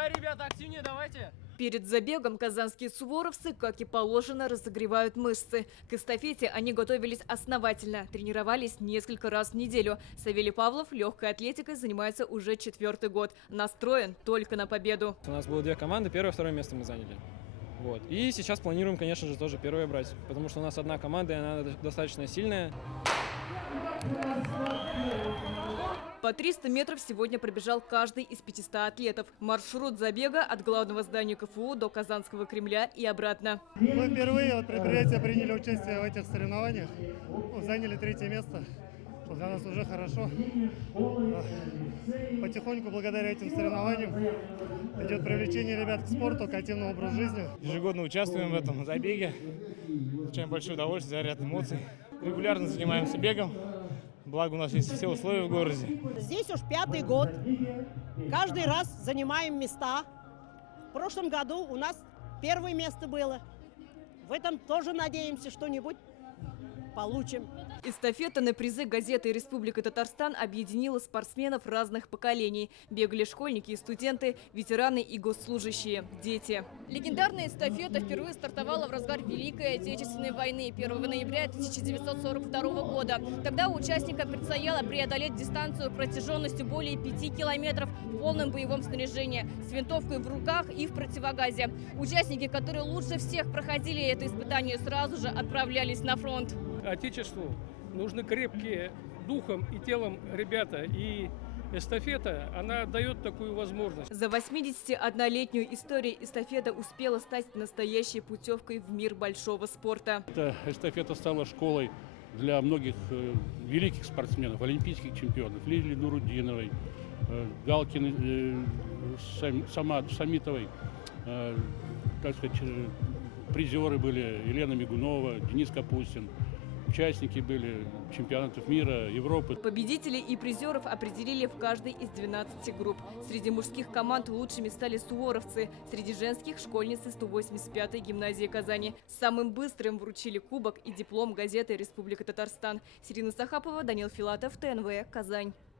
Давай, ребята, активнее, давайте. Перед забегом казанские суворовцы, как и положено, разогревают мышцы. К эстафете они готовились основательно, тренировались несколько раз в неделю. Савелий Павлов легкой атлетикой занимается уже 4-й год. Настроен только на победу. У нас было 2 команды, первое и второе место мы заняли. Вот. И сейчас планируем, конечно же, тоже первое брать, потому что у нас одна команда, и она достаточно сильная. По 300 метров сегодня пробежал каждый из 500 атлетов. Маршрут забега от главного здания КФУ до Казанского Кремля и обратно. Мы впервые от предприятия приняли участие в этих соревнованиях. Заняли 3-е место, что для нас уже хорошо. Потихоньку, благодаря этим соревнованиям, идет привлечение ребят к спорту, к активному образу жизни. Ежегодно участвуем в этом забеге. Получаем большое удовольствие, заряд эмоций. Регулярно занимаемся бегом. Благо у нас есть все условия в городе. Здесь уж 5-й год. Каждый раз занимаем места. В прошлом году у нас 1-е место было. В этом тоже надеемся, что-нибудь получим. Эстафета на призы газеты «Республика Татарстан» объединила спортсменов разных поколений. Бегали школьники и студенты, ветераны и госслужащие, дети. Легендарная эстафета впервые стартовала в разгар Великой Отечественной войны 1 ноября 1942 года. Тогда у участника предстояло преодолеть дистанцию протяженностью более 5 километров в полном боевом снаряжении, с винтовкой в руках и в противогазе. Участники, которые лучше всех проходили это испытание, сразу же отправлялись на фронт. Отечеству нужны крепкие духом и телом ребята, и эстафета, она дает такую возможность. За 81-летнюю историю эстафета успела стать настоящей путевкой в мир большого спорта. Эта эстафета стала школой для многих великих спортсменов, олимпийских чемпионов. Лилии Нурудиновой, Галкиной, Самитовой, так сказать, призеры были Елена Мигунова, Денис Капустин. Участники были чемпионатов мира, Европы. Победителей и призеров определили в каждой из 12 групп. Среди мужских команд лучшими стали суворовцы. Среди женских – школьницы 185-й гимназии Казани. Самым быстрым вручили кубок и диплом газеты «Республика Татарстан». Сирина Сахапова, Данил Филатов, ТНВ, Казань.